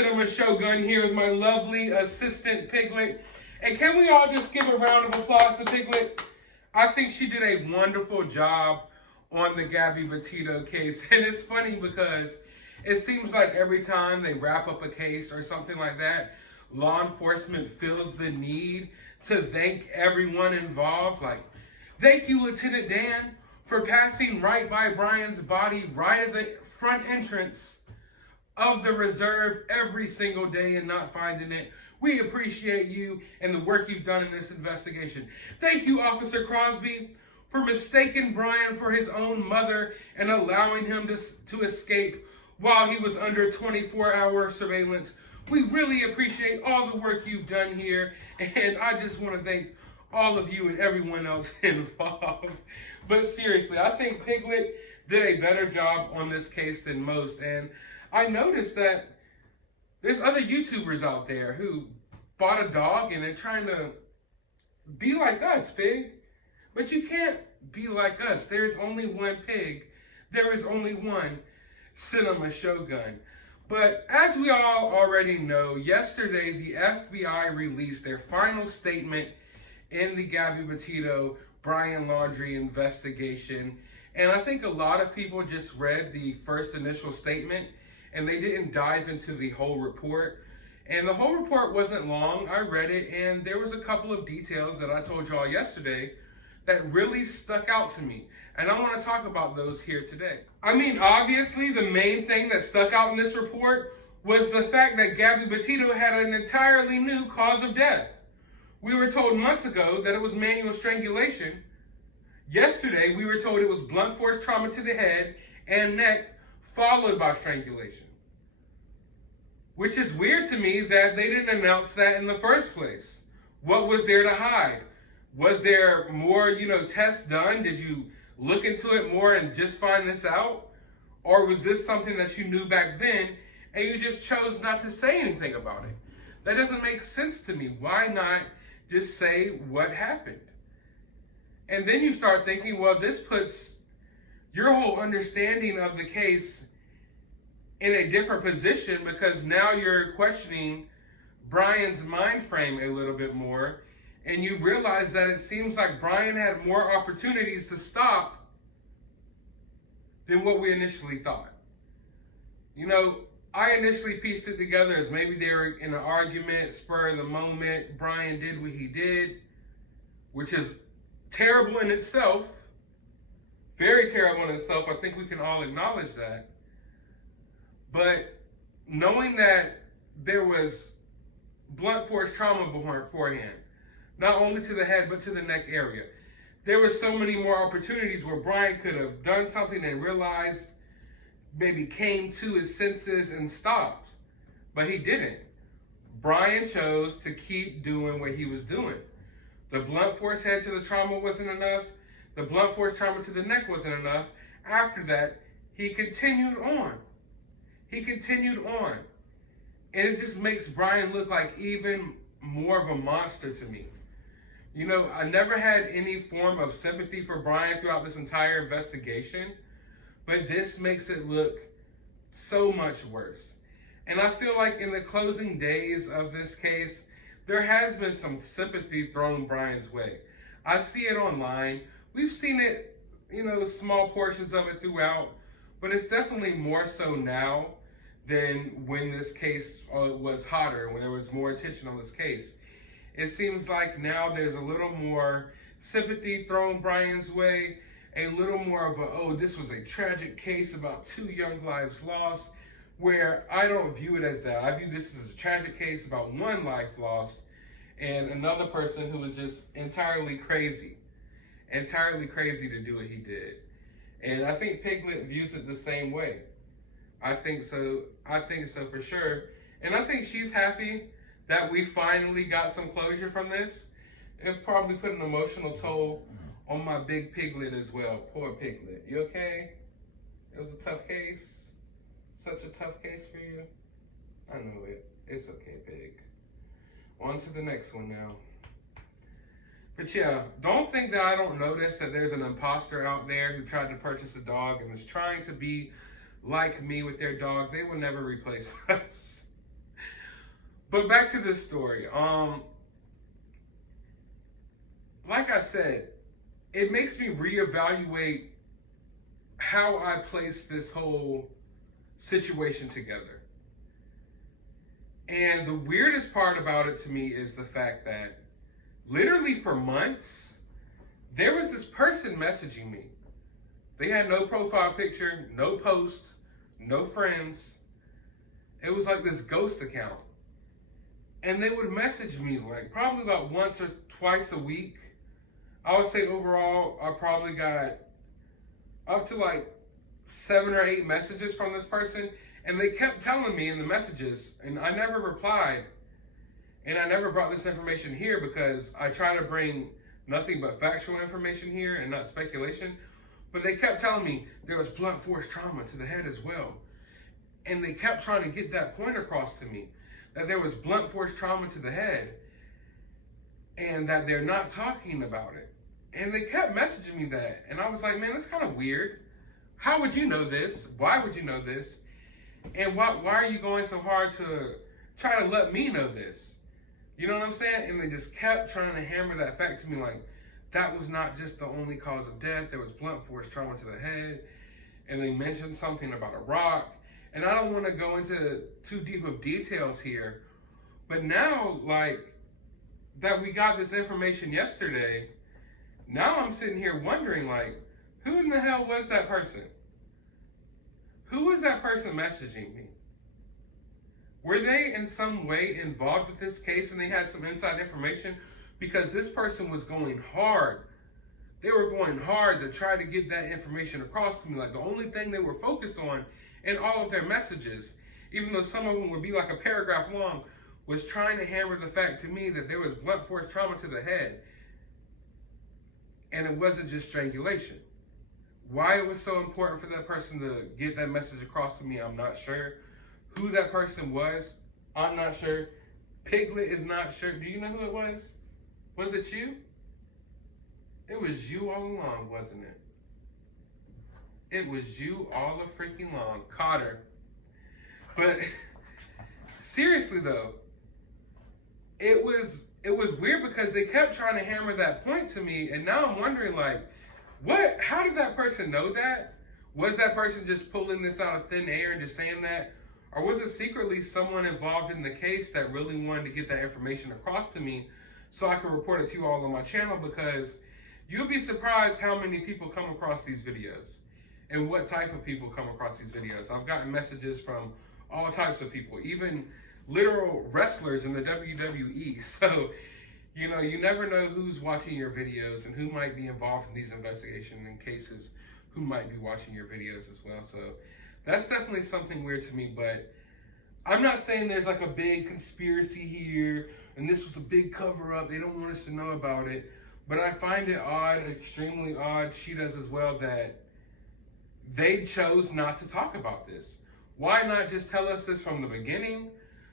Cinema Shogun here with my lovely assistant Piglet. And can we all just give a round of applause to Piglet? I think she did a wonderful job on the Gabby Petito case. And it's funny because it seems like every time they wrap up a case or something like that, law enforcement feels the need to thank everyone involved. Like, thank you, Lieutenant Dan, for passing right by Brian's body right at the front entrance of the reserve every single day and not finding it. We appreciate you and the work you've done in this investigation. Thank you, Officer Crosby, for mistaking Brian for his own mother and allowing him to escape while he was under 24-hour surveillance. We really appreciate all the work you've done here, and I just want to thank all of you and everyone else involved. But seriously, I think Piglet did a better job on this case than most, and I noticed that there's other YouTubers out there who bought a dog and they're trying to be like us, Pig. But you can't be like us. There's only one Pig. There is only one Cinema Shogun. But as we all already know, yesterday the FBI released their final statement in the Gabby Petito Brian Laundrie investigation. And I think a lot of people just read the first initial statement and they didn't dive into the whole report. And the whole report wasn't long. I read it and there was a couple of details that I told y'all yesterday that really stuck out to me. And I want to talk about those here today. I mean, obviously the main thing that stuck out in this report was the fact that Gabby Petito had an entirely new cause of death. We were told months ago that it was manual strangulation. Yesterday, we were told it was blunt force trauma to the head and neck, followed by strangulation. Which is weird to me that they didn't announce that in the first place. What was there to hide? Was there more, tests done? Did you look into it more and just find this out? Or was this something that you knew back then and you just chose not to say anything about it? That doesn't make sense to me. Why not just say what happened? And then you start thinking, well, this puts your whole understanding of the case in a different position because now you're questioning Brian's mind frame a little bit more. And you realize that it seems like Brian had more opportunities to stop than what we initially thought. I initially pieced it together as maybe they were in an argument, spur of the moment. Brian did what he did, which is terrible in itself. Very terrible in itself. I think we can all acknowledge that. But knowing that there was blunt force trauma beforehand, not only to the head, but to the neck area. There were so many more opportunities where Brian could have done something and realized, maybe came to his senses and stopped. But he didn't. Brian chose to keep doing what he was doing. The blunt force head to the trauma wasn't enough. The blunt force trauma to the neck wasn't enough. After that, he continued on. He continued on. And it just makes Brian look like even more of a monster to me. I never had any form of sympathy for Brian throughout this entire investigation, but this makes it look so much worse. And I feel like in the closing days of this case, there has been some sympathy thrown Brian's way. I see it online. We've seen it, small portions of it throughout, but it's definitely more so now than when this case was hotter, when there was more attention on this case. It seems like now there's a little more sympathy thrown Brian's way, a little more of this was a tragic case about 2 young lives lost, where I don't view it as that. I view this as a tragic case about 1 life lost and another person who was just entirely crazy to do what he did. And I think Piglet views it the same way. I think so for sure. And I think she's happy that we finally got some closure from this. It probably put an emotional toll on my big Piglet as well. Poor Piglet. You okay? It was a tough case. Such a tough case for you. I know it. It's okay, Pig. On to the next one now. But yeah, don't think that I don't notice that there's an imposter out there who tried to purchase a dog and is trying to be like me with their dog. They will never replace us. But back to this story. Like I said, it makes me reevaluate how I place this whole situation together. And the weirdest part about it to me is the fact that literally for months, there was this person messaging me. They had no profile picture, no post, no friends. It was like this ghost account. And they would message me like probably about once or twice a week. I would say overall, I probably got up to like 7 or 8 messages from this person. And they kept telling me in the messages, and I never replied. And I never brought this information here because I try to bring nothing but factual information here and not speculation. But they kept telling me there was blunt force trauma to the head as well. And they kept trying to get that point across to me, that there was blunt force trauma to the head and that they're not talking about it. And they kept messaging me that. And I was like, man, that's kind of weird. How would you know this? Why would you know this? And why are you going so hard to try to let me know this? You know what I'm saying? And they just kept trying to hammer that fact to me like, that was not just the only cause of death. There was blunt force trauma to the head. And they mentioned something about a rock. And I don't want to go into too deep of details here. But now, like, that we got this information yesterday, now I'm sitting here wondering, like, who in the hell was that person? Who was that person messaging me? Were they in some way involved with this case and they had some inside information? Because this person was going hard. They were going hard to try to get that information across to me. Like the only thing they were focused on in all of their messages, even though some of them would be like a paragraph long, was trying to hammer the fact to me that there was blunt force trauma to the head. And it wasn't just strangulation. Why it was so important for that person to get that message across to me, I'm not sure. Who that person was, I'm not sure. Piglet is not sure. Do you know who it was? Was it you? It was you all along, wasn't it? It was you all the freaking long. Caught her. But seriously though, it was weird because they kept trying to hammer that point to me, and now I'm wondering like, what? How did that person know that? Was that person just pulling this out of thin air and just saying that? Or was it secretly someone involved in the case that really wanted to get that information across to me so I could report it to you all on my channel? Because you'll be surprised how many people come across these videos and what type of people come across these videos. I've gotten messages from all types of people, even literal wrestlers in the WWE. So, you know, you never know who's watching your videos and who might be involved in these investigations and cases, who might be watching your videos as well. So that's definitely something weird to me, but I'm not saying there's like a big conspiracy here and this was a big cover up. They don't want us to know about it, but I find it odd, extremely odd, she does as well, that they chose not to talk about this. Why not just tell us this from the beginning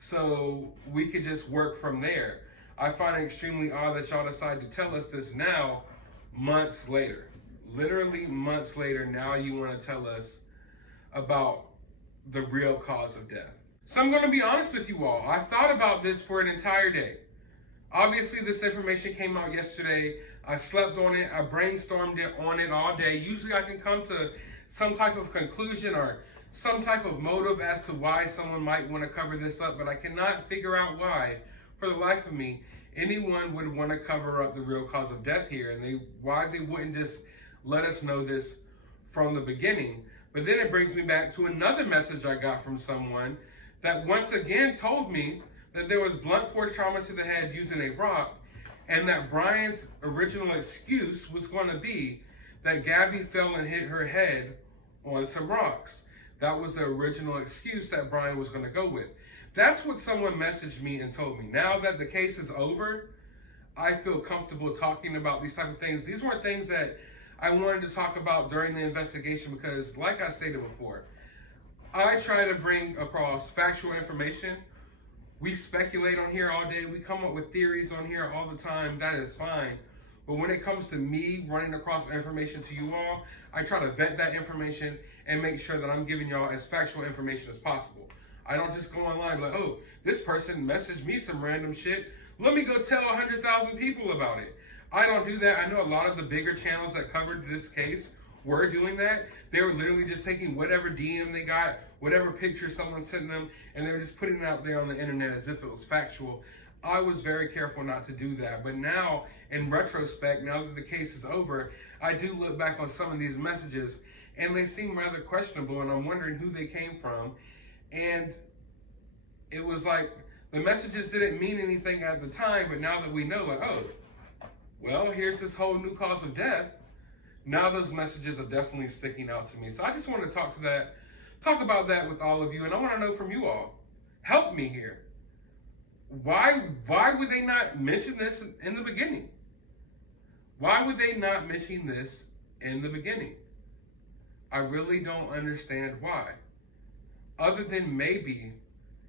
so we could just work from there? I find it extremely odd that y'all decide to tell us this now, months later. Literally months later, now you want to tell us about the real cause of death. So I'm going to be honest with you all. I thought about this for an entire day. Obviously, this information came out yesterday. I slept on it. I brainstormed on it all day. Usually I can come to some type of conclusion or some type of motive as to why someone might want to cover this up, but I cannot figure out why, for the life of me, anyone would want to cover up the real cause of death here, and why they wouldn't just let us know this from the beginning. But then it brings me back to another message I got from someone that once again told me that there was blunt force trauma to the head using a rock, and that Brian's original excuse was going to be that Gabby fell and hit her head on some rocks. That was the original excuse that Brian was going to go with. That's what someone messaged me and told me. Now that the case is over, I feel comfortable talking about these type of things. These weren't things that I wanted to talk about during the investigation because, like I stated before, I try to bring across factual information. We speculate on here all day. We come up with theories on here all the time. That is fine. But when it comes to me running across information to you all, I try to vet that information and make sure that I'm giving y'all as factual information as possible. I don't just go online like, oh, this person messaged me some random shit. Let me go tell 100,000 people about it. I don't do that. I know a lot of the bigger channels that covered this case were doing that. They were literally just taking whatever DM they got, whatever picture someone sent them, and they were just putting it out there on the internet as if it was factual. I was very careful not to do that. But now, in retrospect, now that the case is over, I do look back on some of these messages, and they seem rather questionable, and I'm wondering who they came from. And it was like, the messages didn't mean anything at the time, but now that we know, like, oh, well, here's this whole new cause of death. Now those messages are definitely sticking out to me. So I just want to talk about that with all of you, and I want to know from you all. Help me here. Why would they not mention this in the beginning? Why would they not mention this in the beginning? I really don't understand why. Other than maybe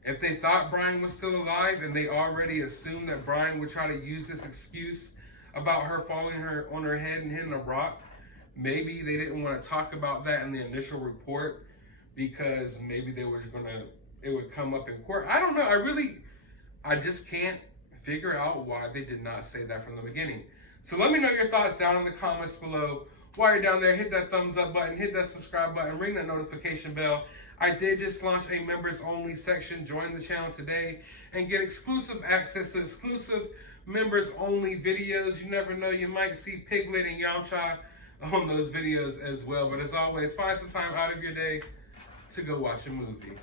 if they thought Brian was still alive and they already assumed that Brian would try to use this excuse about her falling on her head and hitting a rock, maybe they didn't want to talk about that in the initial report because maybe it would come up in court. I don't know. I just can't figure out why they did not say that from the beginning. So let me know your thoughts down in the comments below. While you're down there, hit that thumbs up button, hit that subscribe button, ring that notification bell. I did just launch a members only section. Join the channel today and get exclusive access to exclusive members only videos. You never know, you might see Piglet and Yamcha on those videos as well. But as always, find some time out of your day to go watch a movie.